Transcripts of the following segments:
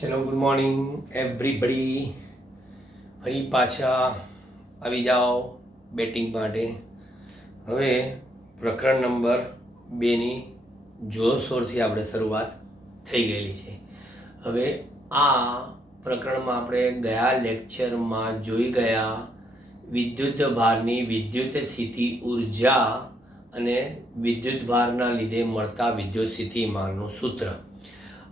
ચલો good morning everybody. ફરી પાછા આવી જાઓ બેટિંગ માટે. હવે પ્રકરણ નંબર 2ની જોરશોરથી આપણે શરૂઆત થઈ ગયેલી છે. હવે આ પ્રકરણમાં આપણે ગયા લેક્ચરમાં જોઈ ગયા વિદ્યુત ભારની વિદ્યુત સ્થિતિ ઉર્જા અને વિદ્યુત ભારના લીધે મળતા વિદ્યુત સ્થિતિમાનનું સૂત્ર.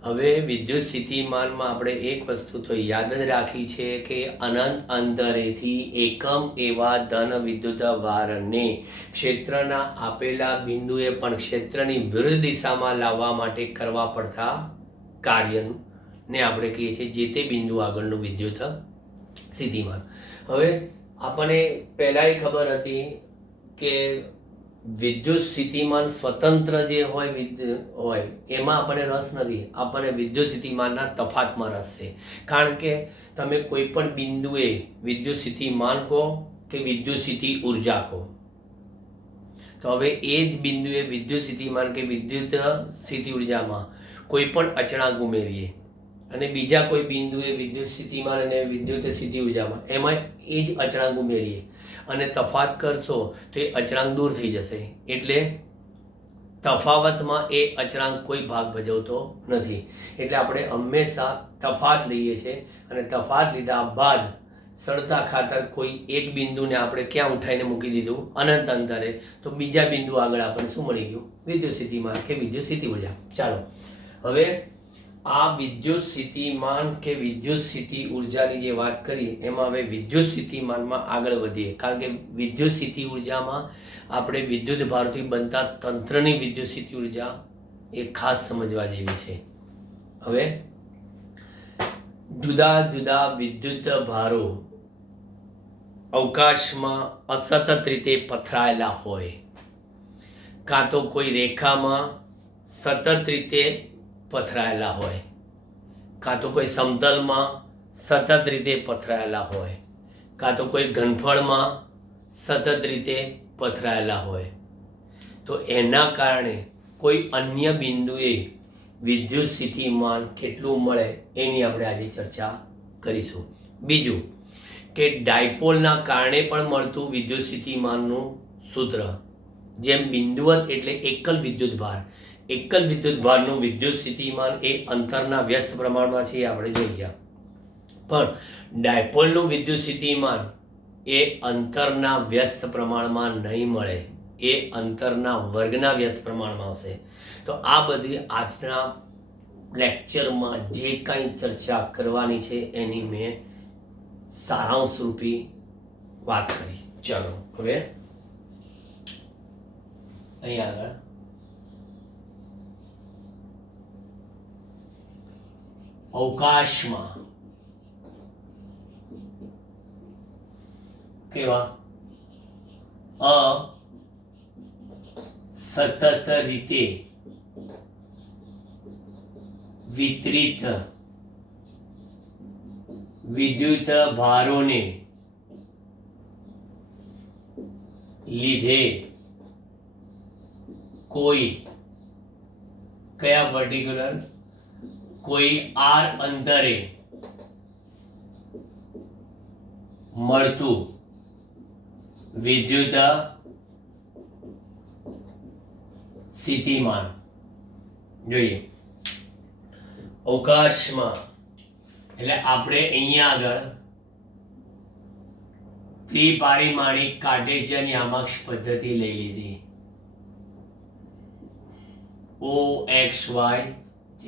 હવે વિદ્યુત સ્થિતિમાનમાં આપણે એક વસ્તુ તો યાદ જ રાખી છે કે અનંત અંતરેથી એકમ એવા ધન વિદ્યુત ભારને ક્ષેત્રના આપેલા બિંદુએ પણ ક્ષેત્રની વિરુદ્ધ દિશામાં લાવવા માટે કરવા પડતા કાર્યને આપણે કહીએ છીએ જે તે બિંદુ આગળનું વિદ્યુત સ્થિતિમાન. હવે આપણને પહેલાંય ખબર હતી કે વિદ્યુત સ્થિતિમાન સ્વતંત્ર જે હોય એમાં આપણને રસ નથી. આપણને વિદ્યુત સ્થિતિમાનના તફાતમાં રસ છે. કારણ કે તમે કોઈ પણ બિંદુએ વિદ્યુત સ્થિતિમાન કહો કે વિદ્યુત સ્થિતિ ઉર્જા કહો, તો હવે એ જ બિંદુએ વિદ્યુત સ્થિતિમાન કે વિદ્યુત સ્થિતિ ઉર્જામાં કોઈ પણ અચળાંક ઉમેરીએ અને બીજા કોઈ બિંદુએ વિદ્યુત સ્થિતિમાન અને વિદ્યુત સ્થિતિ ઉર્જામાં એમાં એ જ અચળાંક ઉમેરીએ અને તફાત કરશો તો એ અચળાંક દૂર થઈ જશે. એટલે તફાવતમાં એ અચળાંક કોઈ ભાગ ભજવતો નથી. એટલે આપણે હંમેશા તફાત લઈએ છીએ અને તફાત લીધા બાદ સરળતા ખાતર કોઈ એક બિંદુને આપણે ક્યાં ઉઠાઈને મૂકી દીધું અનંત અંતરે, તો બીજા બિંદુ આગળ આપણને શું મળી ગયું? વિદ્યુત સ્થિતિમાન કે વિદ્યુત સ્થિતિ ઉર્જા. ચાલો હવે આ વિદ્યુત સ્થિતિમાન કે વિદ્યુત સ્થિતિ ઉર્જાની જે વાત કરી એમાં હવે વિદ્યુત સ્થિતિમાનમાં આગળ વધીએ. કારણ કે વિદ્યુત સ્થિતિ ઉર્જામાં આપણે વિદ્યુત ભારથી બનતા તંત્રની વિદ્યુત સ્થિતિ ઉર્જા એ ખાસ સમજવા જેવી છે. હવે જુદા જુદા વિદ્યુત ભારો અવકાશમાં અસતત રીતે પથરાયેલા હોય, કાં તો કોઈ રેખામાં સતત રીતે પથરાયેલા હોય, કાં તો કોઈ સમતલમાં સતત રીતે પથરાયેલા હોય, કાં તો કોઈ ઘનફળમાં સતત રીતે પથરાયેલા હોય, તો એના કારણે કોઈ અન્ય બિંદુએ વિદ્યુત સ્થિતિમાન કેટલું મળે એની આપણે આજે ચર્ચા કરીશું. બીજું કે ડાયપોલના કારણે પણ મળતું વિદ્યુત સ્થિતિમાનનું સૂત્ર. જેમ બિંદુવત એટલે એકલ વિદ્યુત ભાર, એકલ વિદ્યુત ભારનું વિદ્યુત સ્થિતિમાન એ અંતરના વ્યસ્ત પ્રમાણમાં છે, એ આપણે જોઈ ગયા. પણ ડાયપોલનું વિદ્યુત સ્થિતિમાન એ અંતરના વ્યસ્ત પ્રમાણમાં નહીં મળે, એ અંતરના વર્ગના વ્યસ્ત પ્રમાણમાં આવશે. તો આ બધી આજના લેક્ચરમાં જે કાંઈ ચર્ચા કરવાની છે એની મેં સારાંશ રૂપી વાત કરી. ચાલો હવે અહીં આગળ અવકાશમાં કેવા અસતત રીતે વિતરિત વિદ્યુત ભારોને લીધે કોઈ કયા પર્ટિક્યુલર કોઈ આર અંતરે મળતું વિદ્યુત સ્થિતિમાન જોઈએ. અવકાશમાં એટલે આપણે અહીંયા આગળ ત્રિપારિમાણિક કાર્ટેશિયન યામાક્ષ પદ્ધતિ લઈ લીધી. OXYZ.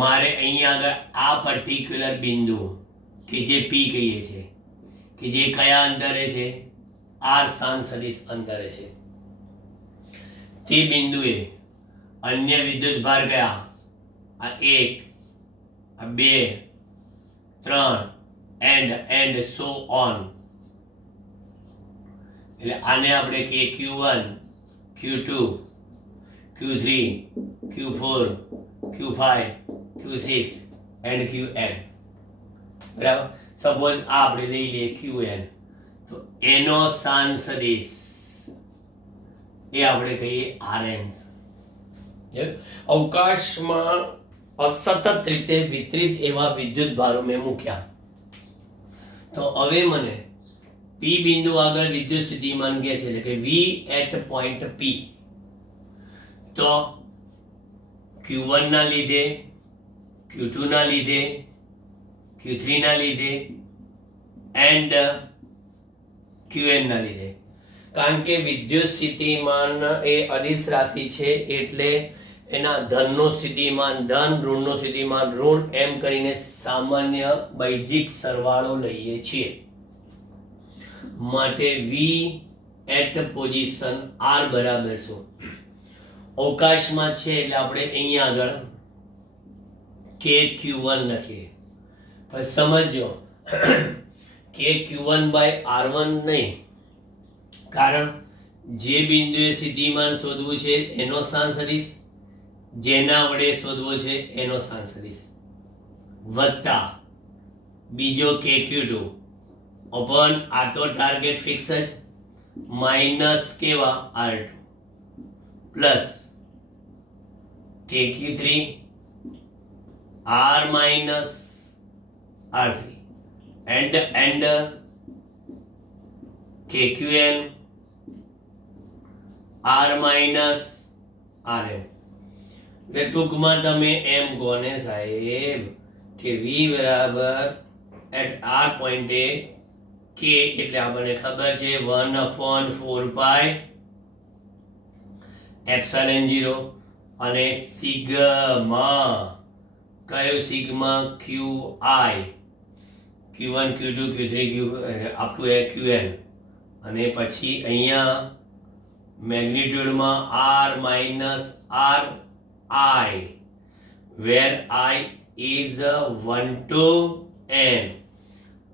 મારે અહીંયા આગળ આ પર્ટિક્યુલર બિંદુ કે જે P કહીએ છીએ કે જે કયા અંતરે છે? R શાંત સદિશ અંતરે છે. તે બિંદુએ અન્ય વિદ્યુત ભાર કયા? આ 1, આ 2, 3 એન્ડ સો ઓન. એટલે આને આપણે કહીએ Q1, Q2, Q3, Q4, Q5, Q6 and Qn. બરાબર. સપોઝ આ આપણે લઈ લઈએ Qn, તો એનો શાંત સદિશ એ આપણે કહીએ Rn. અવકાશમાં અસતત રીતે વિતરિત એવા વિદ્યુત ભારો મેં મૂક્યા. તો હવે મને P બિંદુ આગળ વિદ્યુત સ્થિતિમાન કે છે એટલે કે V એટ પોઈન્ટ P. તો Q1 ના લીધે, Q2 ના લીધે, Q3 ના લીધે એન્ડ Qn ના લીધે. કારણ કે વિદ્યુત સ્થિતિમાન એ અદિશ રાશિ છે એટલે એના ધનનો સ્થિતિમાન ધન, ઋણનો સ્થિતિમાન ઋણ એમ કરીને સામાન્ય બૈજિક સરવાળો લઈએ છીએ. માટે V એટ પોઝિશન R બરાબર શું? અવકાશમાં છે એટલે આપણે અહીંયા આગળ KQ1 લખીએ. પછી સમજો KQ1 બાય R1 નહીં, કારણ જે બિંદુએ સ્થિતિમાન શોધવું છે એનો સ્થાન સદિશ, જેના વડે શોધવો છે એનો સ્થાન સદિશ, વત્તા બીજો KQ2 અપોન આ તો ટાર્ગેટ ફિક્સ જ, માઇનસ કેવા R2 plus KQ3 R minus R3 and KQN R minus RM. એટલે ટૂંકમાં તમે એમ કહો ને સાહેબ કે V બરાબર એટ R પોઈન્ટે K એટલે આપણને ખબર છે 1/4 એપ્સિલોન 0 અને સિગ્મા, કયો sigma? QI, Q1 Q2 Q3 up to QN. અને પછી અહીંયા મેગ્નિટ્યુડમાં R minus RI where I is 1 to n.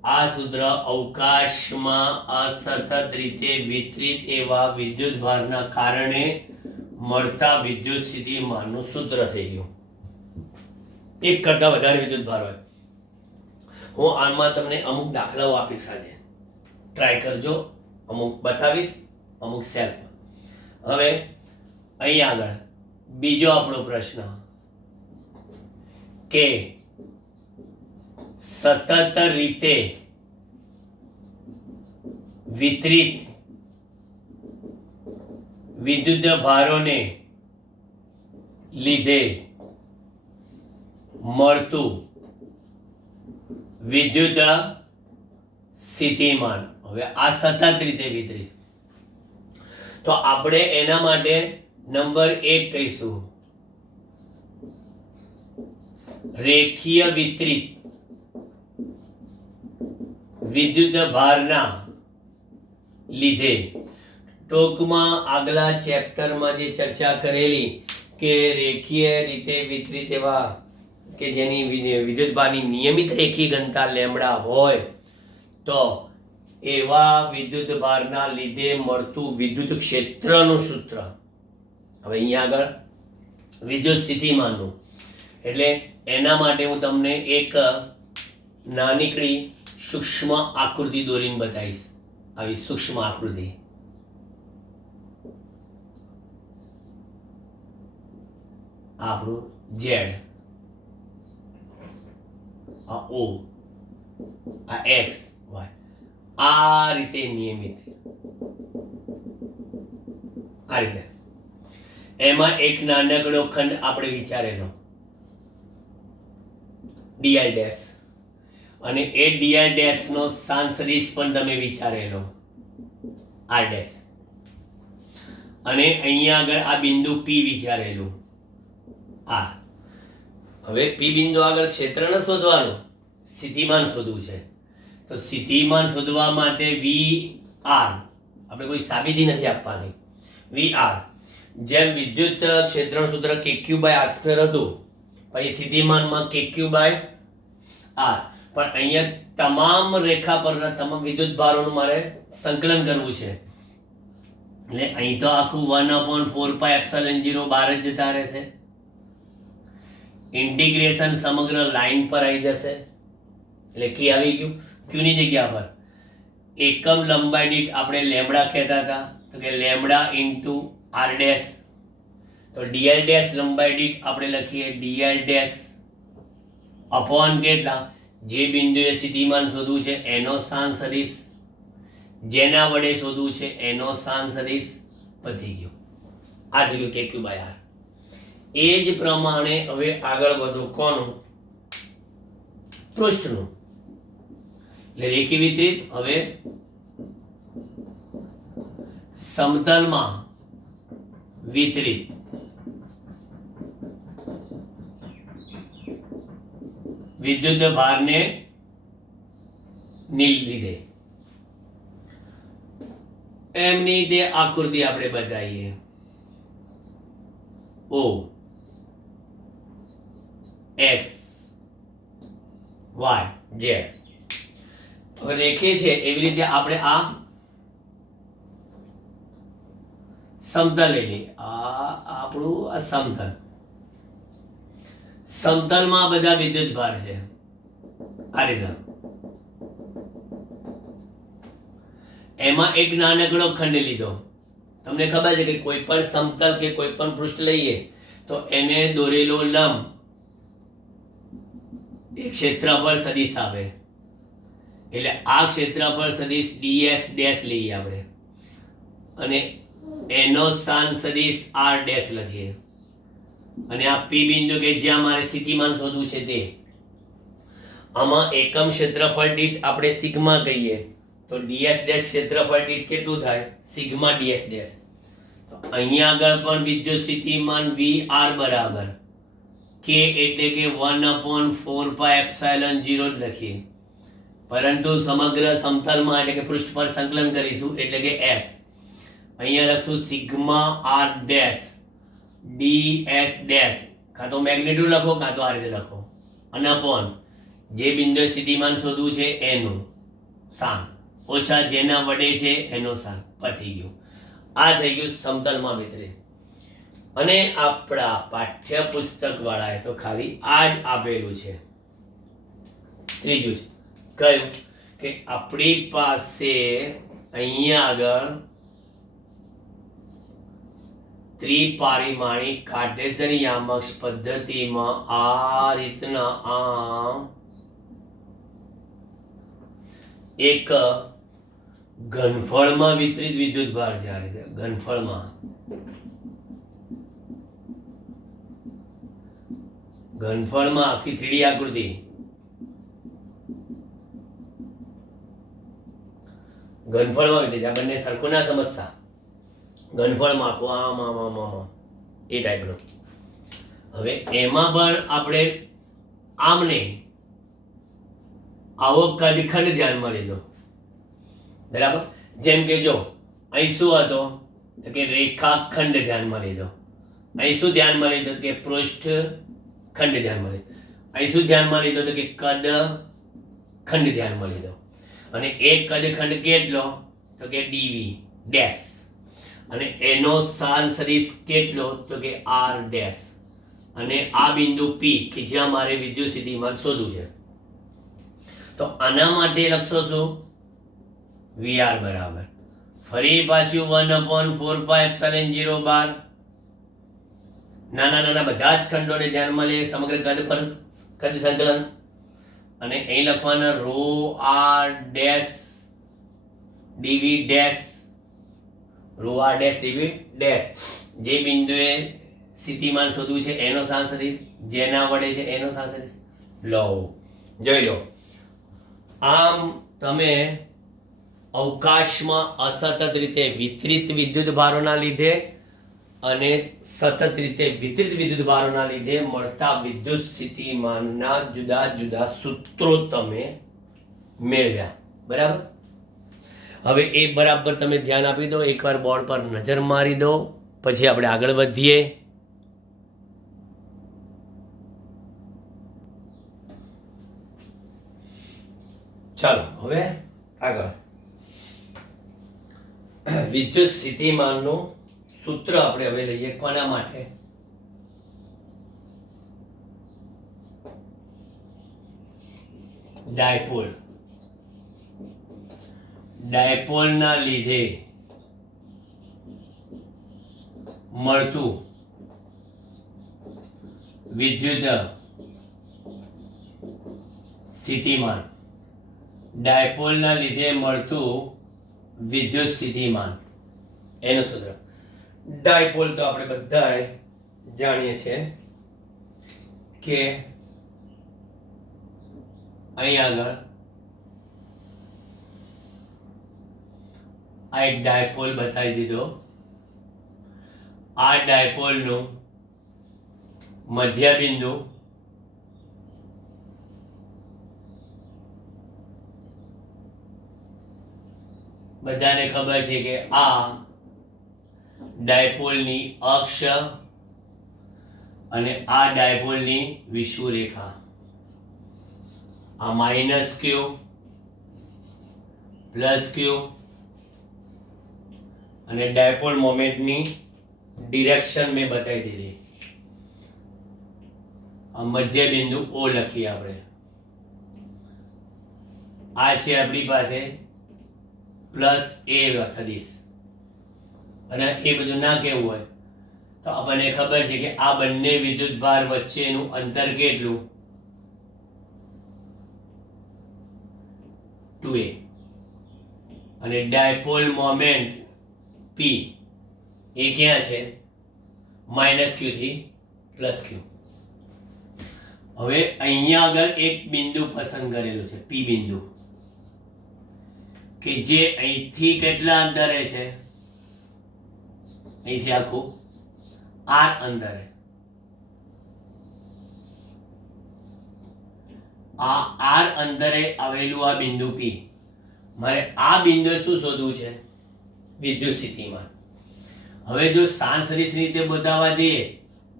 આ સૂત્ર અવકાશમાં અસતત રીતે વિતરિત એવા વિદ્યુત ભારના કારણે મળતા વિદ્યુત સ્થિતિમાનનું સૂત્ર થઈ ગયું. એક કરતા વધારે વિદ્યુત ભાર હોય. હું આમાં તમને અમુક દાખલાઓ આપીશ, આજે ટ્રાય કરજો, અમુક બતાવીશ, અમુક સેલ્ફ. હવે અહીં આગળ બીજો આપણો પ્રશ્ન કે સતત રીતે વિતરિત વિદ્યુત ભારોને લીધે મળતું વિદ્યુત સ્થિતિમાન. હવે આ સતત રીતે વિતરિત, તો આપણે એના માટે નંબર 1 કહીશું રેખીય વિતરિત વિદ્યુત ભારના લીધે. ટૂંકમાં આગલા ચેપ્ટરમાં જે ચર્ચા કરેલી કે રેખીય રીતે વિતરિત એવા કે જેની વિદ્યુત ભારની નિયમિત રેખીય ઘનતા લેમ્બડા હોય તો એવા વિદ્યુત ભારના લીધે મળતું વિદ્યુત ક્ષેત્રનું સૂત્ર. હવે અહીંયા આગળ વિદ્યુત સ્થિતિમાનનું, એટલે એના માટે હું તમને એક નાનીકડી સૂક્ષ્મ આકૃતિ દોરીને બતાવીશ. આવી સૂક્ષ્મ આકૃતિ આપણું Z, આ O, આ X, Y, આ રીતે નિયમિત, આ રીતે. એમાં એક નાનકડો ખંડ આપણે વિચારેલો DI ડેશ, અને એ DI ડેશ નો સ્થાન સદિશ પણ તમે વિચારેલો R ડેશ, અને અહીંયા આગળ આ બિંદુ P વિચારેલું R. હવે P બિંદુ આગળ ક્ષેત્ર ન શોધવાનું, સ્થિતિમાન શોધવું છે. તો સ્થિતિમાન શોધવા માટે VR, આપણે કોઈ સાબિતી નથી આપવાની, VR જેમ વિદ્યુત ક્ષેત્રનું સૂત્ર KQ/R² હતું, પછી સ્થિતિમાનમાં KQ/R. પણ અહીંયા તમામ રેખા પરના તમામ વિદ્યુત ભારોનું મારે સંકલન કરવું છે, એટલે અહીં તો આખું 1/4πε0 બહાર જ જતા રહેશે. ઇન્ટિગ્રેશન સમગ્ર લાઈન પર આવી જશે, એટલે K આવી ગયું. Q ની જગ્યા પર એકમ લંબાઈ દીઠ આપણે લેમ્બડા કહેતા હતા, તો કે લેમ્બડા ઇન્ટુ R ડેશ. તો DL ડેશ લંબાઈ દીઠ આપણે લખીએ DL ડેશ અપોન કેટલા, જે બિંદુએ સ્થિતિમાન શોધવું છે એનો સ્થાન સદિશ, જેના વડે શોધવું છે એનો સ્થાન સદિશ, પતી ગયું. આ થઈ ગયું કે ક્યુ બાય આર. એ જ પ્રમાણે હવે આગળ વધો કોનું, પૃષ્ઠનું. એટલે રેખી વિતરિત. હવે સમતલમાં વિતરિત. વિદ્યુત ભારને લીધે એમની તે આકૃતિ આપણે બતાવીએ. O X Y Z. હવે રેખીય છે એવી રીતે આપણે આ સમતલ લઈ લઈએ. આ આપણું આ સમતલ, સમતલમાં બધા વિદ્યુત ભાર છે આ રીતે. એમાં એક નાનકડો ખંડ લીધો. તમને ખબર છે કે કોઈ પણ સમતલ કે કોઈ પણ પૃષ્ઠ લઈએ તો એને દોરેલો લંબ એક ક્ષેત્રફળ સદિશ આપે. એટલે આ ક્ષેત્રફળ સદિશ ds ડેશ લઈએ આપણે અને એનો સ્થાન સદિશ r ડેશ લખીએ. અને આ p બિંદુ કે જ્યાં મારે સ્થિતિમાન શોધવું છે તે, આમાં એકમ ક્ષેત્રફળ દીઠ આપણે સિગ્મા કહીએ તો ds ડેશ ક્ષેત્રફળ દીઠ કેટલું થાય, સિગ્મા ds ડેશ. તો અહીંયા આગળ પણ વિદ્યુત સ્થિતિમાન vr બરાબર k એટલે કે 1/4πε0 જ લખીએ. પરંતુ સમગ્ર સમતલમાં એટલે કે પૃષ્ઠ પર સંકલન કરીશું એટલે કે s. અહીંયા લખશું sigma r dash ds dash, કાં તો મેગ્નિટ્યુડ લખો કાં તો આ રીતે લખો, અને અપોન જે બિંદુ સ્થિતિમાન શોધવું છે એનું સ્થાન ઓછા જેના વડે છે એનો સ્થાન. પતી ગયું. આ થઈ ગયું સમતલમાં વિતરિત. અને આપણા પાઠ્યપુસ્તક વાળાએ તો ખાલી આ જ આપેલું છે. ત્રીજું છે કયું કે આપણી પાસે અહીંયા આગળ ત્રિપારિમાણિક કાર્ટેશિયન યામક પદ્ધતિમાં આ રીતના આ એક ઘનફળમાં વિતરિત વિદ્યુત ભાર છે. આ રીતે ઘનફળમાં, ઘનફળમાં આખી 3D આકૃતિ, ઘનફળમાં વિતરિત. આ બંને સરખું ના સમજતા. ઘનફળમાં આખું આમ આમ આમ આમ એ ટાઈપનું. હવે એમાં પણ આપણે આમને આવો કદખંડ ધ્યાનમાં લીધો. બરાબર. જેમ કે જો અહીં શું હતો તો કે રેખાખંડ ધ્યાનમાં લીધો. અહીં શું ધ્યાનમાં લીધો કે પૃષ્ઠ ખંડ ધ્યાનમાં લીધો. અહીં શું ધ્યાનમાં લીધો તો કે કદ ખંડ ધ્યાનમાં લીધો. અને એક કદખંડ કેટલો તો કે dv ડેશ, અને એનો સ્થાન સદિશ કેટલો તો કે r ડેશ. અને આ બિંદુ p કે જ્યાં મારે વિદ્યુત સ્થિતિમાન શોધવું છે. તો આના માટે લખશો શું, vr બરાબર ફરી પાછું 1/4πε0 બાર. નાના નાના બધા જ ખંડોને ધ્યાનમાં લઈએ, સમગ્ર કદ પર કદ સંકલન. અને અહીં લખવાના rho r dash dv dash, rho r dash dv dash. જે બિંદુએ સ્થિતિમાન શોધવું છે એનો સ્થાન સદિશ, જેના વડે છે એનો સ્થાન સદિશ. લો જોઈ લો. આમ તમે અવકાશમાં અસતત રીતે વિતરિત વિદ્યુત ભારોના લીધે અને સતત રીતે વિતરિત વિદ્યુત ભારોના લીધે મળતા વિદ્યુત સ્થિતિમાનના જુદા જુદા સૂત્રો તમે મેળવ્યા. બરાબર. હવે એ બરાબર તમે ધ્યાન આપી દો, એકવાર બોર્ડ પર નજર મારી દો, પછી આપણે આગળ વધીએ. ચાલો હવે આગળ વિદ્યુત સ્થિતિમાનનું સૂત્ર આપણે હવે લઈએ. કોના માટે, ડાયપોલ. ડાયપોલના લીધે મળતું વિદ્યુત સ્થિતિમાન, ડાયપોલના લીધે મળતું વિદ્યુત સ્થિતિમાન, એનું સૂત્ર. ડાયપોલ તો આપણે બધાએ જાણીએ છીએ કે અહીં આગળ આ એક ડાયપોલ બતાવી દીધો. આ ડાયપોલનું મધ્ય બિંદુ બધાને ખબર છે કે આ ડાયપોલની અક્ષ અને આ ડાયપોલની વિષુવરેખા. આ માઇનસ ક્યુ પ્લસ ક્યુ અને ડાયપોલ મોમેન્ટની ડિરેક્શન મેં બતાવી દીધી. આ મધ્ય બિંદુ ઓ લખીએ આપણે. આ છે આપણી પાસે પ્લસ એ સદિશ. અને એ બધું ના કહેવું હોય તો આપણને ખબર છે કે આ બંને વિદ્યુત ભાર વચ્ચેનું અંતર કેટલું? 2a. અને ડાયપોલ મોમેન્ટ P એ ક્યાં છે? માઇનસ ક્યુ થી પ્લસ ક્યુ. હવે અહીંયા આગળ એક બિંદુ પસંદ કરેલું છે, P બિંદુ, કે જે અહીંથી કેટલા અંતરે છે? અહીંથી આખું r અંતરે. આ r અંતરે આવેલું આ બિંદુ P. મારે આ બિંદુ શું શોધવું છે? વિદ્યુત સ્થિતિમાન. હવે જો સ્થાન સદિશ રીતે બતાવવા જઈએ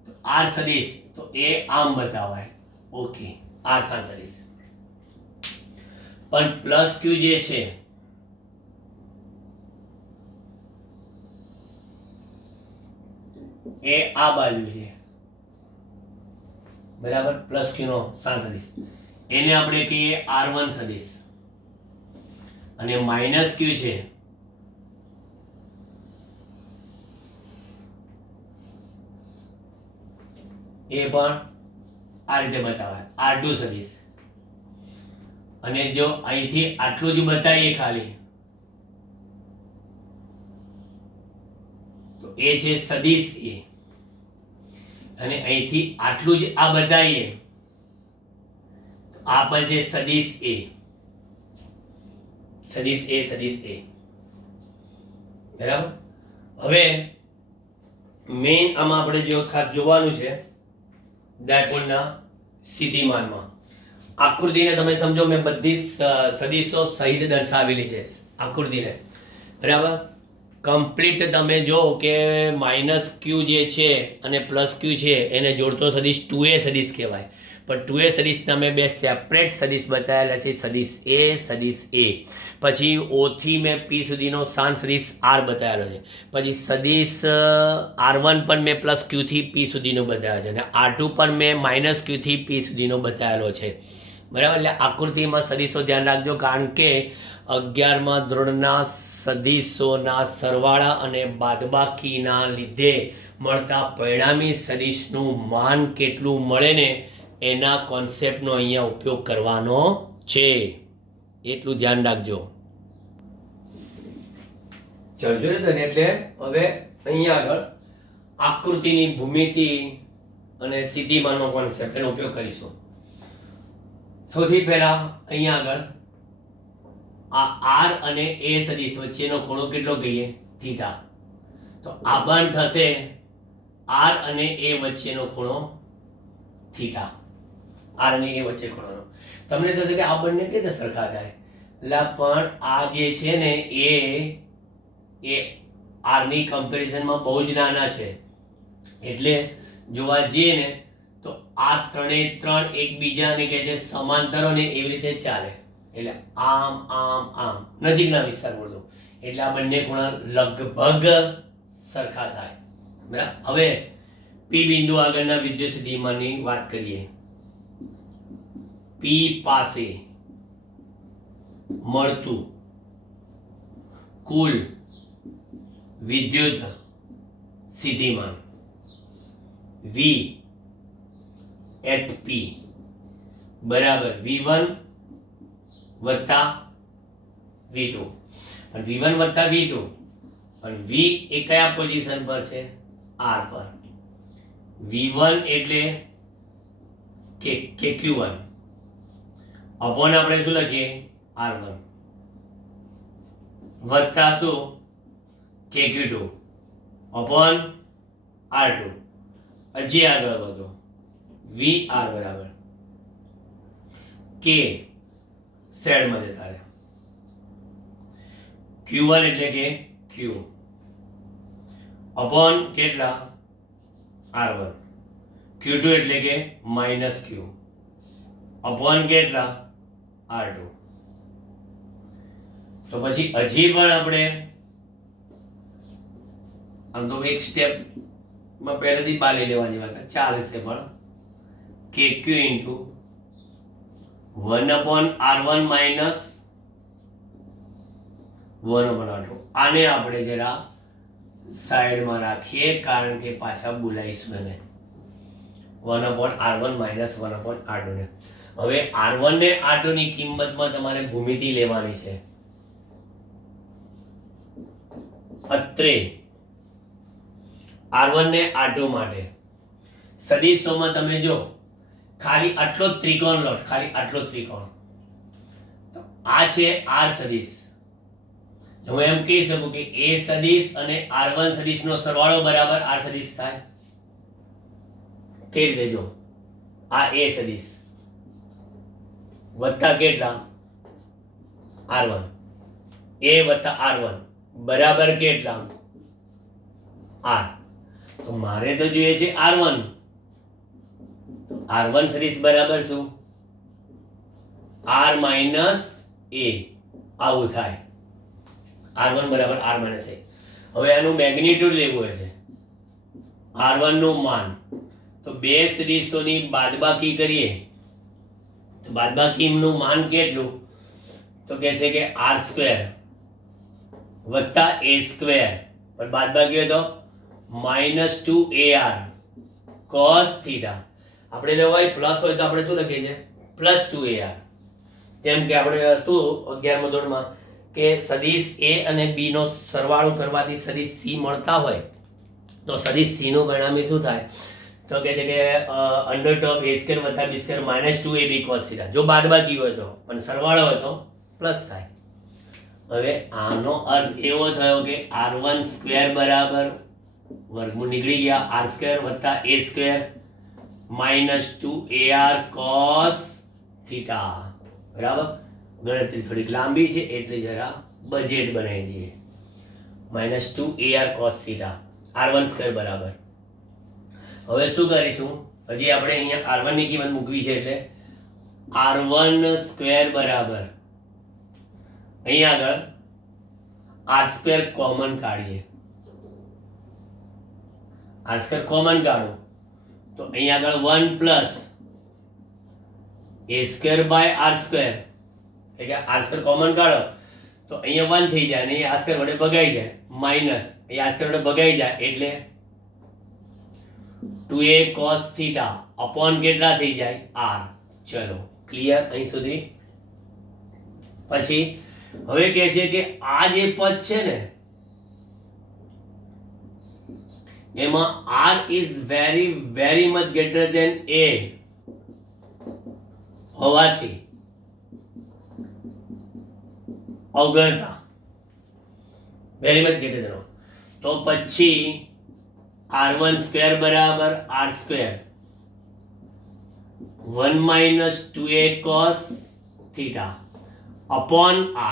તો r સદિશ તો એ આમ બતાવાય. ઓકે, r સ્થાન સદિશ. પણ પ્લસ ક્યુ જે છે એ આ બાજુ છે, બરાબર? પ્લસ ક્યુ નો સ્થાન સદિશ એને આપણે કહીએ r1 સદિશ. અને માઇનસ ક્યુ છે એ પણ આ રીતે બતાવાય, r2 સદિશ. અને જો અહીંથી આટલું જ બતાવીએ ખાલી તો એ છે સદિશ એ. અને અહીંથી આટલું જ આ બતાવીએ તો આ પણ છે સદિશ એ. સદિશ એ, સદિશ એ. બરાબર? હવે મેઇન આમાં આપણે જો ખાસ જોવાનું છે ડાયપોલના સ્થિતિમાનમાં આકૃતિને તમે સમજો. મેં બધી સદિશો સહિત દર્શાવેલી છે આકૃતિને, બરાબર? કમ્પ્લીટ તમે જો કે માઇનસ ક્યુ જે છે અને પ્લસ ક્યુ છે એને જોડતો સદિશ 2a સદિશ કહેવાય. પણ 2a સદિશના મેં બે સેપરેટ સદિશ બતાવેલા છે, સદિશ એ, સદિશ એ. પછી O થી મેં P સુધીનો સ્થાન સદિશ R બતાવેલો છે. પછી સદિશ R1 પણ મેં પ્લસ ક્યુ થી P સુધીનો બતાવ્યો છે અને R2 પણ મેં માઇનસ ક્યુ થી P સુધીનો બતાવેલો છે, બરાબર? એટલે આકૃતિમાં સદિશો ધ્યાન રાખજો, કારણ કે 11મા ધોરણના સદિશોના સરવાળા અને બાદબાકીના લીધે મળતા પરિણામી સદિશનું માન કેટલું મળે ને એના કોન્સેપ્ટનો અહીંયા ઉપયોગ કરવાનો છે. એટલું ધ્યાન રાખજો. ચલજો ને તને. એટલે હવે અહીંયા આગળ આકૃતિની ભૂમિતિ અને સ્થિતિમાનનો કોન્સેપ્ટ એનો ઉપયોગ કરીશું. સૌથી પહેલા અહીંયા આગળ આ r અને a સદિશ વચ્ચેનો ખૂણો કેટલો કહીએ? થીટા. તો આ પણ થશે r અને a વચ્ચેનો ખૂણો થીટા. r અને a વચ્ચે ખૂણો. તમને થશે કે આ બંને કેવી રીતે સરખા થાય? એટલે પણ આ જે છે ને એ r ની કમ્પેરિઝનમાં બહુ જ નાના છે. એટલે જોવા જઈએ ને તો આ ત્રણે ત્રણ એકબીજાને કહે છે સમાંતરો ને એવી રીતે ચાલે. એટલે આમ આમ આમ નજીકના વિસ્તાર મળતો. એટલે આ બંને ખૂણા લગભગ સરખા થાય, બરાબર? હવે P બિંદુ આગળના વિદ્યુત સ્થિતિમાનની વાત કરીએ. P પાસે મળતું કુલ વિદ્યુત સ્થિતિમાન V at P બરાબર V1 વત્તા V2 અને V1 વત્તા V2 અને V એ કયા પોઝિશન પર છે? R પર. V1 એટલે કે Q1 અપોન આપણે શું લખીએ? R1 વત્તા શું? કે Q2 અપોન R2. હજી આગળ વધો. VR બરાબર કે સેડમાં જતા રહે. Q1 એટલે કે Q અપોન કેટલા? R1. Q2 એટલે કે માઇનસ Q અપોન કેટલા? R2. તો પછી હજી પણ આપણે આમ તો એક સ્ટેપ માં પહેલેથી પાલી લેવાની વાત ચાલશે પણ કે Q into 1 upon R1 minus 1 upon R2. આને આપણે જરા સાઈડમાં રાખીએ કારણ કે પાછા બોલાઈશું એને 1 upon R1 minus 1 upon R2 ને. હવે R1 ને R2 ની કિંમતમાં તમારે ભૂમિતિ લેવાની છે. અત્રે R1 ને R2 માટે સદિશોમાં તમે જો ખાલી આટલો જ ત્રિકોણ લો, ખાલી આટલો જ ત્રિકોણ, તો આ છે R સદિશ. હું એમ કહી શકું કે A સદિશ અને R1 સદિશનો સરવાળો બરાબર R સદિશ થાય. કેવી રીતે? જો આ A સદિશ વત્તા કેટલા? R1. A વત્તા R1 બરાબર કેટલા? R. તો મારે તો જોઈએ છે R1. R1 સદિશ બરાબર શું? R minus A. આવું થાય. R1 બરાબર R માઇનસ A. હવે આનું મેગ્નિટ્યુડ લેવું હોય છે, R1 નું માન. તો બે સદિશોની બાદબાકી કરીએ તો બાદબાકીનું માન કેટલું? તો કહે છે કે R² વત્તા A². પણ બાદબાકી હોય તો -2AR cos θ. આપણે જો હોય પ્લસ હોય તો આપણે શું લખીએ છીએ? +2AR. જેમ કે આપણે હતું 11મા ધોરણમાં કે સદિશ A અને B નો સરવાળો કરવાથી સદિશ C મળતા હોય તો સદિશ C નું પરિણામી શું થાય? તો કહે છે કે અંડર ટોપ A² વત્તા B² -2AB cos θ. જો બાદબાકી હોય તો, પણ સરવાળો હોય તો પ્લસ થાય. હવે આનો અર્થ એવો થયો કે R1² બરાબર વર્ગમૂળ નીકળી ગયા R² વત્તા A² -2AR cos θ. બરાબર. ગણતરી થોડીક લાંબી છે એટલે જરા બજેટ બનાવી દઈએ. -2AR cos θ R1² બરાબર. હવે શું કરીશું? હજી આપણે અહીંયા R1 ની કિંમત મૂકવી છે એટલે R1² બરાબર અહીંયા આગળ R² કોમન કાઢીએ. R² કોમન કાઢો તો અહીંયા આગળ 1 પ્લસ A² બાય R², એટલે કે R² કોમન કાઢો તો અહીંયા 1 થઈ જાય અને અહીંયા R² વડે ભગાઈ જાય, માઇનસ અહીંયા R² વડે ભગાઈ જાય એટલે 2A cos θ અપોન કેટલા થઈ જાય? R. ચલો ક્લિયર અહીં સુધી. પછી હવે કહે છે કે આ જે પદ છે ને એમાં R is very very much greater than A હોવાથી અવગણતા very much greater than, તો પછી R1² બરાબર R², 1 - 2A cos θ upon R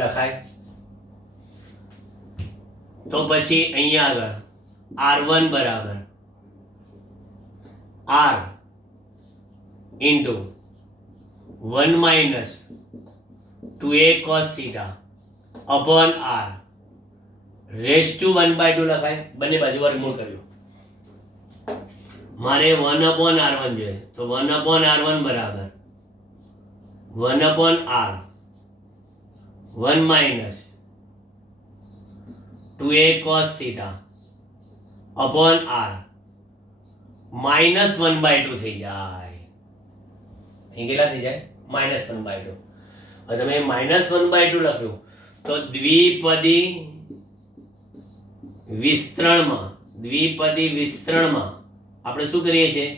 લખાય. તો પછી અહીંયા આગળ R1 બરાબર R into 1 - 2A cos θ upon R raise to 1/2 લખાય. બંને બાજુ વર્ગમૂળ કર્યું. મારે 1 upon R1 જોઈએ તો 1 upon R1 બરાબર 1 upon R 1 - 2A cos θ upon R -1/2 થઈ જાય. અહીં કેટલા થઈ જાય? -1/2. હવે તમે -1/2 લખ્યું તો દ્વિપદી વિસ્તરણમાં આપણે શું કરીએ છીએ?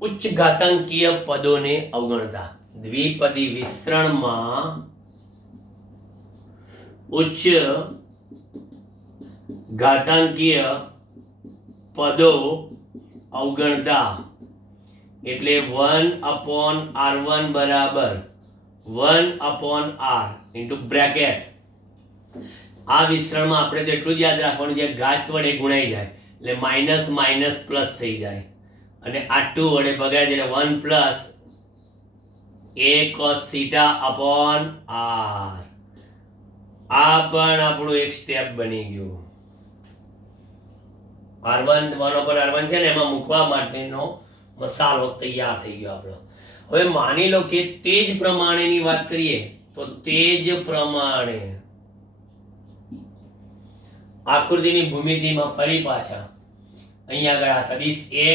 ઉચ્ચ ઘાતાંકીય પદોને અવગણતા. દ્વિપદી વિસ્તરણમાં ઉચ્ચ ઘાતાંકીય પદો અવગણતા એટલે 1/r1 બરાબર 1/r ઇન્ટુ બ્રેકેટ. આ વિસ્તરણમાં આપણે તો એટલું જ યાદ રાખવાનું છે ઘાત વડે ગુણાઈ જાય એટલે માઇનસ માઇનસ પ્લસ થઈ જાય અને આ 2 વડે ભગાય એટલે 1 plus a cos theta upon r. આ પણ આપણું એક સ્ટેપ બની ગયું. r1 1/r1 છે ને એમાં મૂકવા માટેનો મસાલો તૈયાર થઈ ગયો આપણો. હવે માની લો કે તે જ પ્રમાણેની વાત કરીએ તો તે જ પ્રમાણે આકૃતિની ભૂમિતિમાં ફરી પાછા અહીંયા આગળ આ સદિશ a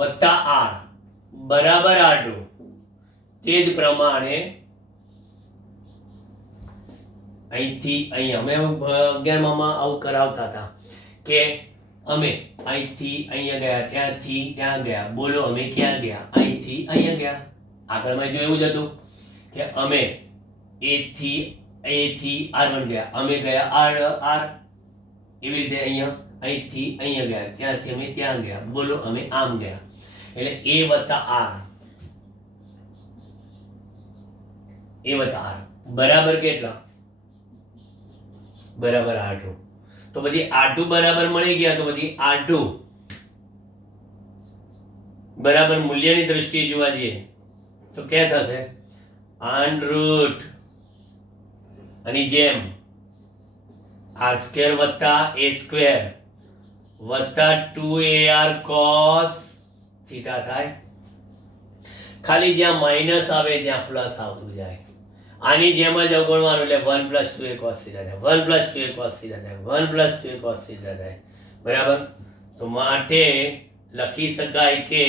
વત્તા r બરાબર r2. તે જ પ્રમાણે અહીંથી અહીંયા અમે 11માં આવું કરાવતા હતા કે અમે અહીંથી અહીંયા ગયા, ત્યાંથી ત્યાં ગયા. બોલો અમે ક્યાં ગયા? અહીંથી અહીંયા ગયા. આગળ મેં જોયું જ હતું કે અમે a થી r1 ગયા, અમે ગયા r. એવી રીતે અહીંયા અહીંથી અહીંયા ગયા, ત્યાંથી અમે ત્યાં ગયા. બોલો અમે આમ ગયા. એટલે a વત્તા r બરાબર કેટલા? બરાબર r2. તો પછી r2 બરાબર મળી ગયા તો પછી r2 બરાબર મૂલ્યની દ્રષ્ટિએ જોવા જઈએ તો કે થશે √ આની જેમ r² વત્તા a² વત્તા 2ar cos થીટા થાય. ખાલી જ્યાં માઇનસ આવે ત્યાં પ્લસ આવતું જાય. આની જેમ જ અવગણવાનું એટલે 1 + 2a cos થીટા થાય, 1 + 2a cos થીટા થાય, 1 + 2a cos થીટા થાય. બરાબર. તો માટે લખી શકાય કે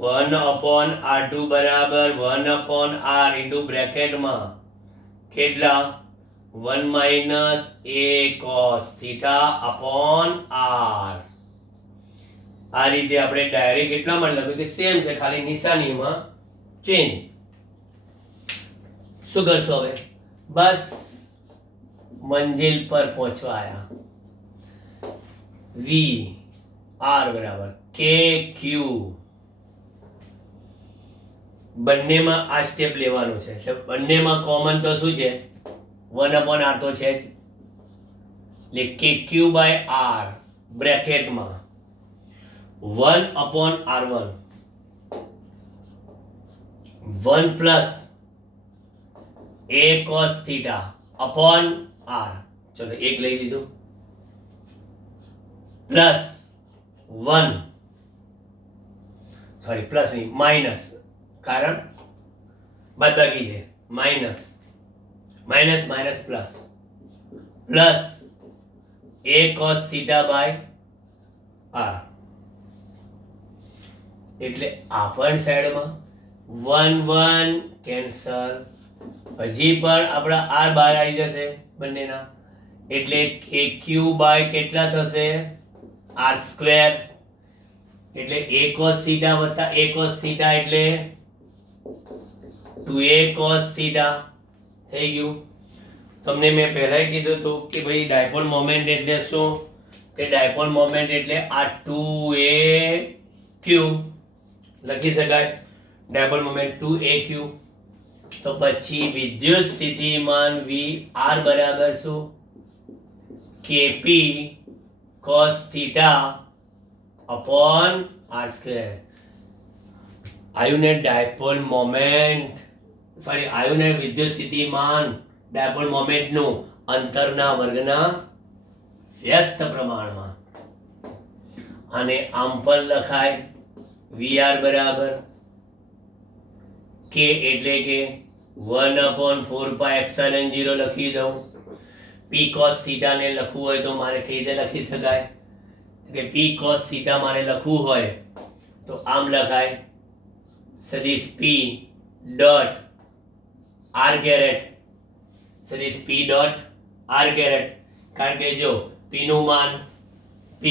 1/r2 બરાબર 1/r ઇન્ટુ બ્રેકેટમાં કેટલા? 1 - a cos theta upon r. આ રીતે આપણે ડાયરેક્ટ એટલા માટે લખ્યું કે સેમ છે, ખાલી નિશાનીમાં ચેન્જ. શું કરશો હવે? બસ મંજિલ પર પહોંચવા આયા. v r બરાબર kq. બંનેમાં આ સ્ટેપ લેવાનું છે એટલે બંનેમાં કોમન તો શું છે? 1/r તો છે જ. એટલે kq/r બ્રેકેટમાં 1/r1 1 plus a cos theta upon r. ચલો એક લઈ લીધું પ્લસ 1 સોરી પ્લસ નહીં માઇનસ, કારણ બાદબાકી છે. Minus minus minus plus plus a cos theta by r. એટલે આ પણ સાઈડમાં 1 1 કેન્સલ. હજી પણ આપણા r બહાર આવી જશે બંનેના એટલે kq બાય કેટલા થશે? r². એટલે a cos theta વત્તા a cos theta એટલે 2a cos theta થઈ ગયું. તમને મેં પહેલા કીધું હતું કે ભાઈ ડાયપોલ મોમેન્ટ એટલે શું? કે ડાયપોલ મોમેન્ટ એટલે આ 2aq લખી શકાય. Dipole moment 2aq. તો પછી વિદ્યુત સ્થિતિમાન vr બરાબર શું? kp cos theta upon r². આયુને ડાયપોલ મોમેન્ટ આયુને વિદ્યુત સ્થિતિમાન ડાયપોલ મોમેન્ટનું અંતરના વર્ગના વ્યસ્ત પ્રમાણમાં. અને આમ પણ લખાય vr બરાબર k એટલે કે 1/4πε0 લખી દઉં. p cos theta ને લખવું હોય તો મારે કઈ રીતે લખી શકાય? કે p cos theta મારે લખવું હોય તો આમ લખાય સદિશ p dot r caret, so this p dot r caret, કારણ કે જો p નું માન p,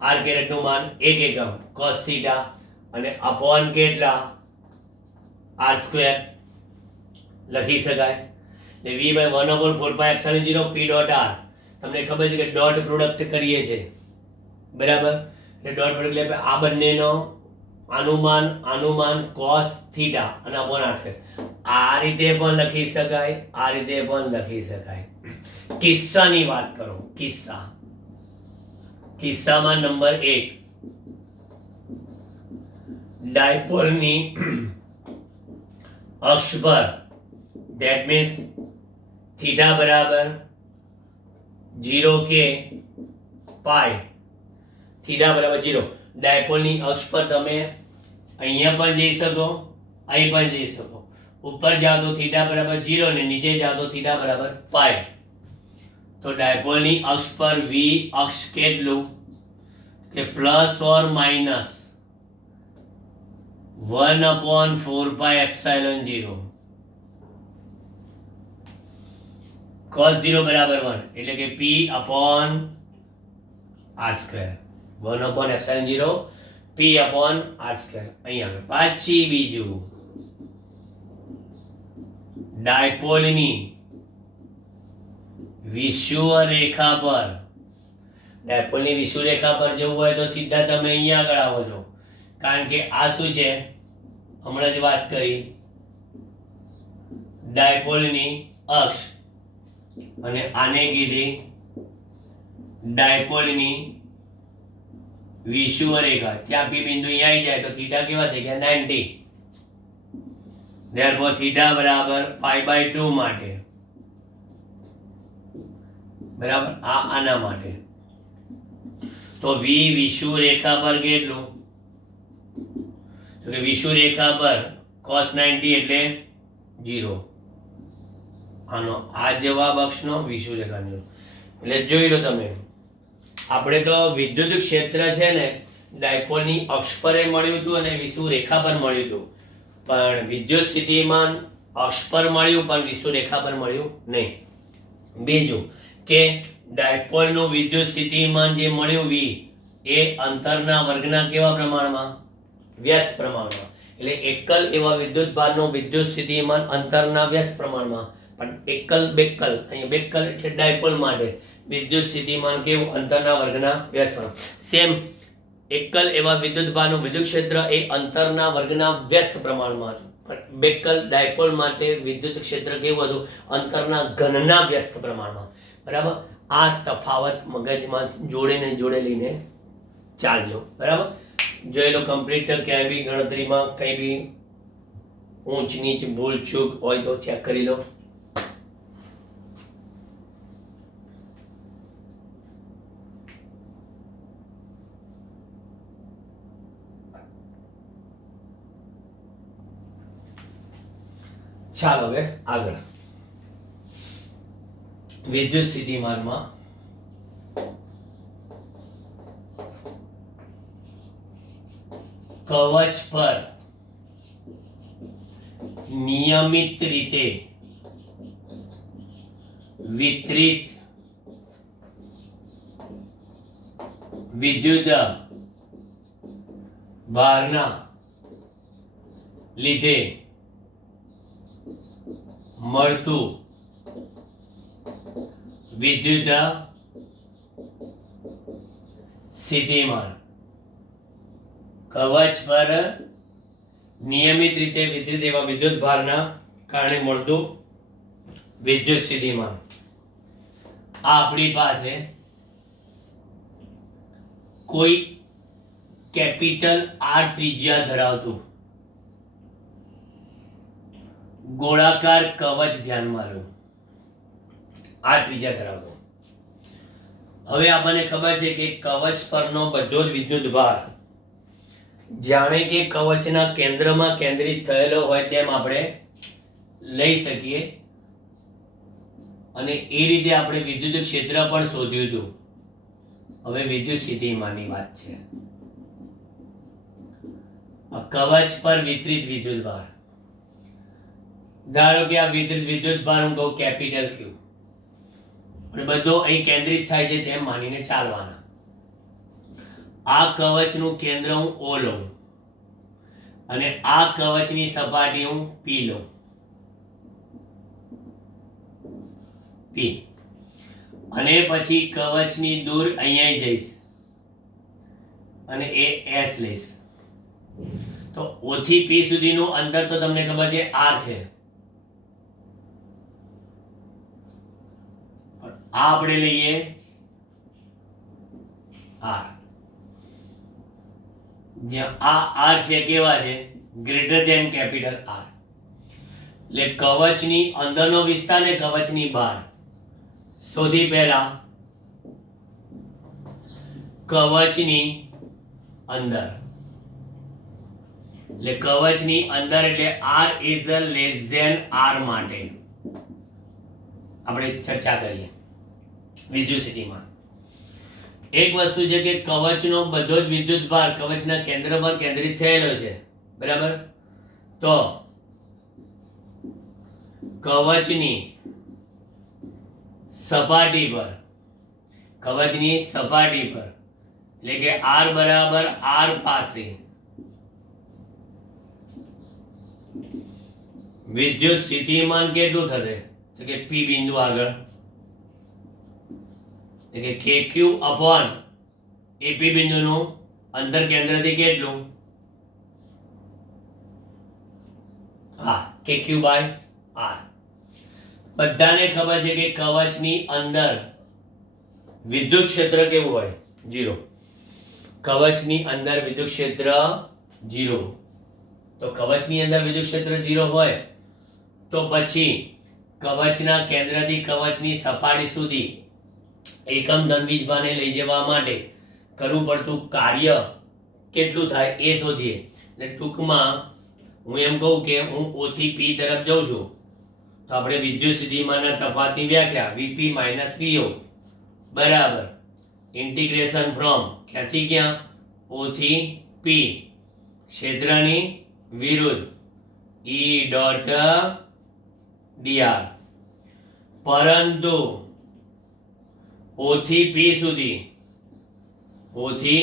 r caret નું માન 1 એકમ cos theta અને upon કેટલા r square લખી શકાય. એટલે v by 1/4 pi epsilon 0 p dot r, તમને ખબર છે કે ડોટ પ્રોડક્ટ કરીએ છે બરાબર. એટલે ડોટ પ્રોડક્ટ એટલે આ બંનેનો આનું cos theta અને upon r square, આ રીતે પણ લખી શકાય, આ રીતે પણ લખી શકાય. કિસ્સાની વાત કરો, કિસ્સામાં નંબર 1, ડાયપોલની અક્ષ પર, that means થીટા બરાબર 0 કે પાઈ, થીટા બરાબર 0, ડાયપોલની અક્ષ પર તમે અહીંયા પણ જઈ શકો, અહીં પણ જઈ શકો. ઉપર જાઓ તો થીટા બરાબર 0 અને નીચે જાઓ તો થીટા બરાબર પાઈ. તો ડાયપોલની અક્ષ પર v અક્ષ કેટલું કે plus or minus 1/4 pi epsilon 0 cos 0 બરાબર 1, એટલે કે p upon r square, 1/epsilon 0 p upon r square. અહીંયા આગળ પાછી બીજું, ડાયપોલની વિષુવ રેખા પર, ડાયપોલની વિષુવ રેખા પર જવું હોય તો સીધા તમે અહીંયા આગળ આવો છો, કારણ કે આ શું છે, હમણાં જ વાત કરી, ડાયપોલની અક્ષ, અને આને કીધી ડાયપોલની વિષુવ રેખા. ત્યાં પી બિંદુ અહીંયા આવી જાય તો થીટા કેવા થઈ ગયા 90. therefore થીટા બરાબર π/2 માટે બરાબર, આ આના માટે. તો v વિષુવ રેખા પર કેટલું, તો કે વિષુવ રેખા પર cos 90 એટલે 0. આનો આ જવાબ અક્ષનો વિષુવ રેખાનો. એટલે જોઈ લો તમે, આપણે તો વિદ્યુત ક્ષેત્ર છે ને ડાયપોલની અક્ષ પર મળ્યું હતું અને વિષુવ રેખા પર મળ્યું હતું, પણ વિદ્યુત સ્થિતિમાન અક્ષ પર મળ્યું પણ વિષુવ રેખા પર મળ્યું નહીં. બીજું કે ડાયપોલનું વિદ્યુત સ્થિતિમાન જે મળ્યું v એ અંતરના વર્ગના કેવા પ્રમાણમાં, વ્યસ્ત પ્રમાણમાં. એટલે એકલ એવા વિદ્યુત ભારનો વિદ્યુત સ્થિતિમાન અંતરના વ્યસ્ત પ્રમાણમાં, પણ એકલ બેકલ, અહીંયા બેકલ એટલે ડાયપોલ માટે વિદ્યુત સ્થિતિમાન કેવું, અંતરના વર્ગના વ્યસ્ત પ્રમાણ. સેમ એકલ એવા વિદ્યુત ભારનું વિદ્યુત ક્ષેત્ર એ અંતરના વર્ગના વ્યસ્ત પ્રમાણમાં હતું, પણ બેકલ ડાયપોલ માટે વિદ્યુત ક્ષેત્ર કેવું હતું, અંતરના ઘનના વ્યસ્ત પ્રમાણમાં. બરાબર, આ તફાવત મગજમાં જોડે લઈને ચાલજો. બરાબર, જોઈ લો કમ્પ્લીટ. ક્યાંય બી ગણતરીમાં કંઈ બી ઊંચ નીચ ભૂલ ચૂક હોય તો ચેક કરી લો. ચાલો હવે આગળ, વિદ્યુત સ્થિતિમાનમાં કવચ પર નિયમિત રીતે વિતરિત વિદ્યુત ભારના લીધે મળતું વિદ્યુત સ્થિતિમાન, કવચ પર નિયમિત રીતે વિતરિત એવા વિદ્યુત ભારના કારણે મળતું વિદ્યુત સ્થિતિમાન. આપણી પાસે કોઈ કેપિટલ R ત્રિજ્યા ધરાવતું ગોળાકાર કવચ ધ્યાનમાં લો, આ ત્રિજ્યા ધરાવતો. હવે આપણને ખબર છે કે કવચ પરનો બધો જ વિદ્યુત ભાર જાણે કે કવચના કેન્દ્રમાં કેન્દ્રિત થયેલો હોય તેમ આપણે લઈ શકીએ, અને એ રીતે આપણે વિદ્યુત ક્ષેત્ર પણ શોધ્યું હતું. હવે વિદ્યુત સ્થિતિમાનની વાત છે. કવચ પર વિતરિત વિદ્યુત ભાર, ધારો કે આ વિદ્યુત ભાર હું કહું કેપિટલ ક્યુ, અને બધો અહીં કેન્દ્રિત થાય છે તેમ માનીને ચાલવાના. આ કવચનું કેન્દ્ર હું ઓ લઉં અને આ કવચની સપાટી હું પી લઉં, પી, અને પછી કવચની દૂર અહીંયા જઈશ અને એ એસ લઈશ. તો ઓ થી પી સુધીનું અંતર તો તમને ખબર છે આર છે. આ આપણે લઈએ આર, જ્યાં આ આર છે કેવા છે ગ્રેટર ધેન કેપિટલ આર. એટલે કવચની અંદરનો વિસ્તાર ને કવચની બહાર. સૌથી પહેલા કવચની અંદર, એટલે કવચની અંદર એટલે R is less than R માટે આપણે ચર્ચા કરીએ વિદ્યુત સ્થિતિમાં. એક વસ્તુ છે કે કવચનો બધો જ વિદ્યુત ભાર કવચના કેન્દ્ર પર કેન્દ્રિત થયેલો છે, બરાબર. તો કવચની સપાટી પર, કવચની સપાટી પર એટલે કે આર બરાબર આર પાસે વિદ્યુત સ્થિતિમાન કેટલું થશે? તો કે પી બિંદુ આગળ, એટલે કે KQ અપોન એપી બિંદુનું અંતર કેન્દ્રથી કેટલું? હા, KQ બાય આર. બધાને ખબર છે કે કવચની અંદર વિદ્યુત ક્ષેત્ર કેવું હોય? 0. કવચની અંદર વિદ્યુત ક્ષેત્ર 0. તો કવચની અંદર વિદ્યુત ક્ષેત્ર 0 હોય તો પછી કવચના કેન્દ્રથી કવચની સપાટી સુધી એકમ ધન વીજભારને લઈ જવા માટે કરવું પડતું કાર્ય કેટલું થાય એ શોધીએ. એટલે ટૂંકમાં હું એમ કહું કે હું O થી P તરફ જઉં છું તો આપણે વિદ્યુત સ્થિતિમાનના તફાવતની વ્યાખ્યા Vp માઇનસ Vo બરાબર ઇન્ટિગ્રેશન ફ્રોમ ક્યાંથી ક્યાં? O થી P, ક્ષેત્રની વિરુદ્ધ E ડોટ dr. પરંતુ O થી P સુધી, O થી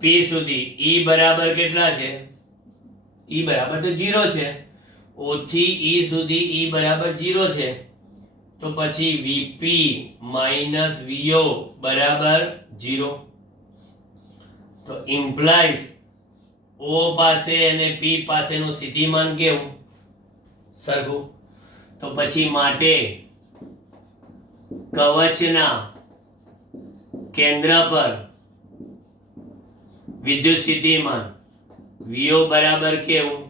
P સુધી E બરાબર કેટલા છે? E બરાબર તો 0 છે. O થી E સુધી E બરાબર 0 છે. તો પછી Vp માઇનસ Vo બરાબર 0. તો ઇમ્પ્લાઇઝ O પાસે અને P પાસેનું સ્થિતિમાન કેવું? સરખું. તો પછી માટે કવચના કેન્દ્ર પર વિદ્યુત સ્થિતિમાન Vo બરાબર કેવું?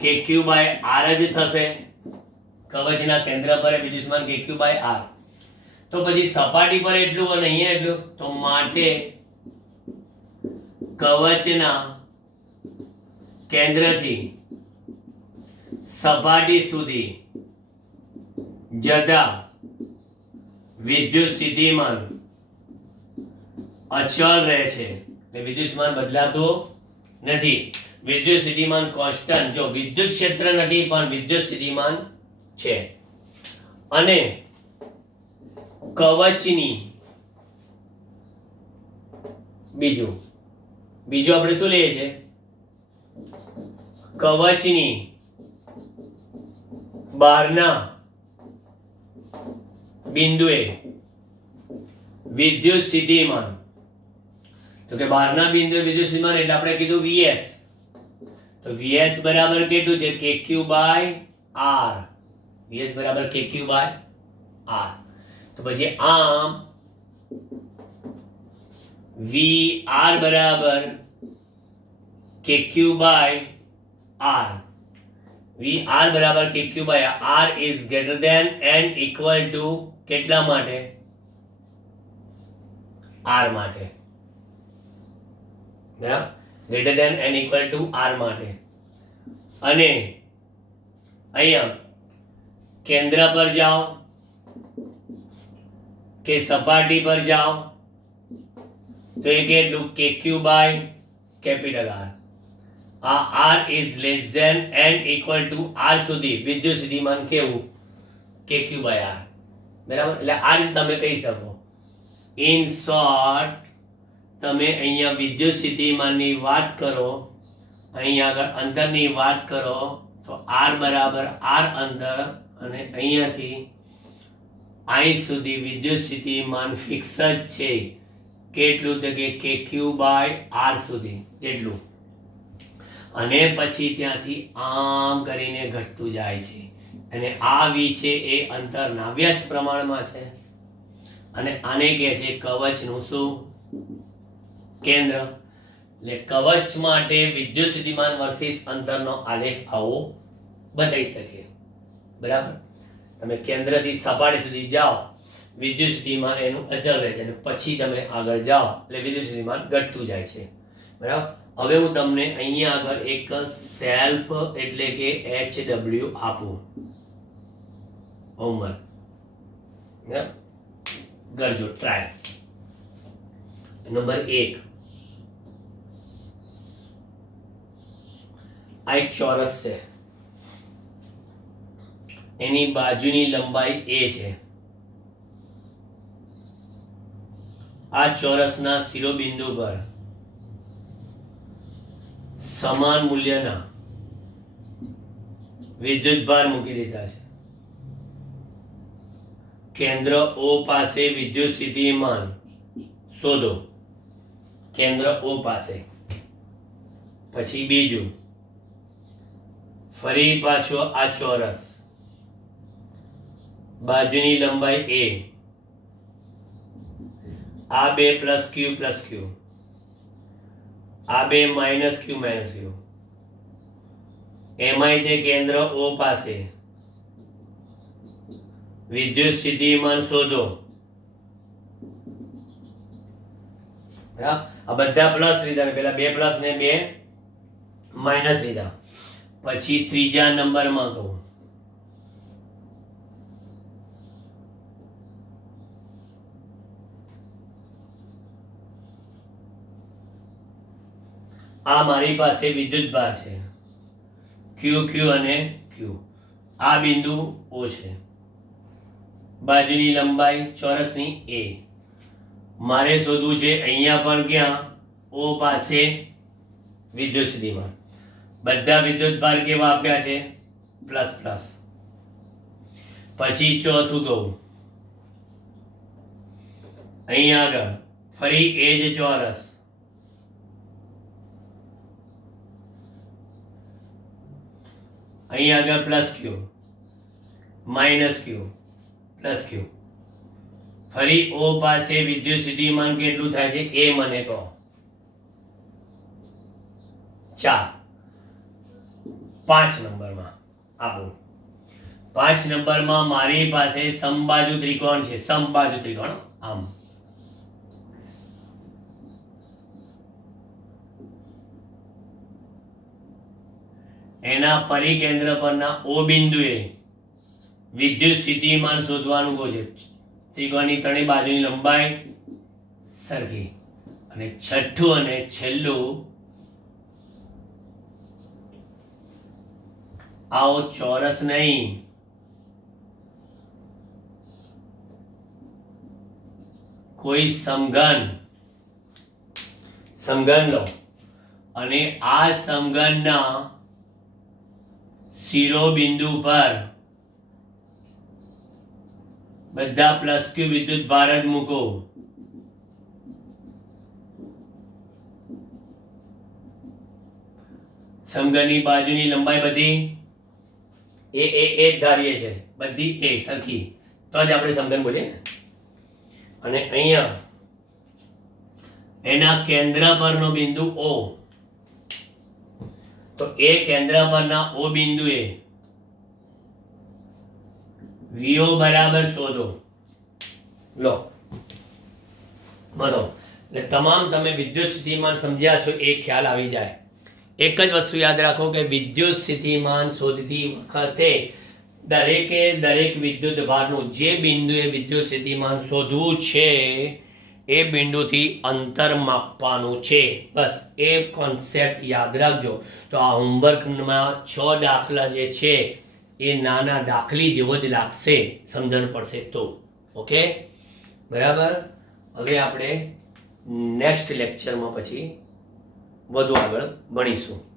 KQ બાય R જ થશે. કવચના કેન્દ્ર પર વિદ્યુત સ્થિતિમાન KQ બાય R. તો પછી સપાટી પર એટલું અને અહીંયા એટલું, તો માટે કવચના કેન્દ્રથી સપાટી સુધી જતા વિદ્યુત સ્થિતિમાન અચળ રહે છે. વિદ્યુત સ્થિતિમાન બદલાતું નથી. વિદ્યુત સ્થિતિમાન કોન્સ્ટન્ટ, જો વિદ્યુત ક્ષેત્ર નથી પણ વિદ્યુત સ્થિતિમાન છે. અને કવચની બીજું આપણે શું લઈએ છીએ? કવચની બહારના બિંદુએ વિદ્યુત સ્થિતિમાન, તો કે બહારના બિંદુએ વિદ્યુત સ્થિતિમાન એટલે આપણે કીધું Vs. તો Vs બરાબર કેટલું છે? KQ by R. Vs બરાબર KQ બાય R. તો પછી આમ VR બરાબર KQ બાય R. VR બરાબર KQ by R is greater than and equal to કેટલા માટે? R માટે. બરાબર, greater than and equal to R માટે. અને અહીંયા કેન્દ્ર પર જાઓ કે સપાટી પર જાઓ તો એ કેટલું? KQ by capital R. આ R is less than and equal to R સુધી વિદ્યુત સ્થિતિમાન કેવું કે ક્યુ બાય આર, બરાબર. એટલે આ રીતે તમે કહી શકો. ઇન શોર્ટ તમે અહીંયા વિદ્યુત સ્થિતિમાનની વાત કરો, અહીંયા આગળ અંતરની વાત કરો તો આર બરાબર આર અંતર અને અહીંયાથી અહીં સુધી વિદ્યુત સ્થિતિમાન ફિક્સ જ છે. કેટલું તો કે ક્યુ બાય આર સુધી જેટલું, અને પછી ત્યાંથી આમ કરીને ઘટતું જાય છે. અને આ વી છે એ અંતરના વ્યસ્ત પ્રમાણમાં છે, અને આને કહે છે કવચનું શું કેન્દ્ર. એટલે કવચ માટે વિદ્યુત સ્થિતિમાન વર્સિસ અંતરનો આલેખ આવો બતાવી શકે, બરાબર. તમે કેન્દ્રથી સપાટી સુધી જાઓ, વિદ્યુત સ્થિતિમાન એનું અચળ રહે છે, અને પછી તમે આગળ જાઓ એટલે વિદ્યુત સ્થિતિમાન ઘટતું જાય છે, બરાબર. હવે હું તમને અહીંયા આગળ એક સેલ્ફ એટલે કે HW આપું હોમવર્ક, કરજો ટ્રાય. નંબર 1, આ એક ચોરસ છે, એની બાજુની લંબાઈ a છે. આ ચોરસના શિરોબિંદુ પર સમાન મૂલ્યના વિદ્યુતભાર મૂકી દીધા છે. કેન્દ્ર O પાસે વિદ્યુત સ્થિતિમાન શોધો, કેન્દ્ર O પાસે. પછી બીજું, ફરી પાછો આ ચોરસ, બાજુની લંબાઈ a, આ બે પ્લસ ક્યુ, આ બે માઇનસ ક્યુ, એમાંય તે કેન્દ્ર O પાસે વિદ્યુત સ્થિતિમાન શોધો, બરાબર. આ બધા પ્લસ લીધા, પેલા બે પ્લસ ને બે માઇનસ લીધા. પછી ત્રીજા નંબરમાં કહું, આ મારી પાસે વિદ્યુતભાર છે ક્યુ અને ક્યુ, આ બિંદુ O છે, બાજુની લંબાઈ ચોરસની a. મારે શોધવું છે અહીંયા પણ ક્યાં O પાસે વિદ્યુત સ્થિતિમાન. બધા વિદ્યુતભાર કેવા આપ્યા છે પ્લસ. પછી ચોથું કહું, અહીંયા આગળ ફરી એ જ ચોરસ, અહીં આગળ પ્લસ ક્યુ, માઇનસ ક્યુ, પ્લસ ક્યુ. ફરી O પાસે વિદ્યુત સ્થિતિમાન કેટલું થાય છે એ મને કહો. 4. 5 નંબરમાં આપો. 5 નંબરમાં મારી પાસે સમબાજુ ત્રિકોણ છે, સમબાજુ ત્રિકોણ આમ. એના પરિકેન્દ્ર પરના O બિંદુએ વિદ્યુત સ્થિતિમાન શોધવાનું કહે છે. ત્રિકોણની ત્રણેય બાજુની લંબાઈ સરખી. અને છઠ્ઠું અને છેલ્લું, આવો ચોરસ નહીં, કોઈ સમઘન લો, અને આ સમઘનના શિરોબિંદુ પર બધા પ્લસ ક્યુ વિદ્યુતભાર જ મૂકો. સમઘનની બાજુની લંબાઈ બધી એ જ ધારીએ છે, બધી એ સરખી, તો જ આપણે સમઘન બોલીએ ને. અને અહીંયા એના કેન્દ્ર પરનો બિંદુ O, તો એ કેન્દ્ર પરના O બિંદુએ VO બરાબર શોધો. લો બધો, એટલે તમામ તમે વિદ્યુત સ્થિતિમાન સમજ્યા છો એ ખ્યાલ આવી જાય. એક જ વસ્તુ યાદ રાખો કે વિદ્યુત સ્થિતિમાન શોધતી વખતે દરેક વિદ્યુત ભારનું જે બિંદુએ વિદ્યુત સ્થિતિમાન શોધવું છે એ બિંદુથી અંતર માપવાનું છે. બસ એ કોન્સેપ્ટ યાદ રાખજો. તો આ હોમવર્કમાં 6 દાખલા જે છે એ નાના દાખલી જેવો જ લાગશે, સમજણ પડશે તો. ઓકે, બરાબર. હવે આપણે નેક્સ્ટ લેક્ચરમાં પછી વધુ આગળ ભણીશું.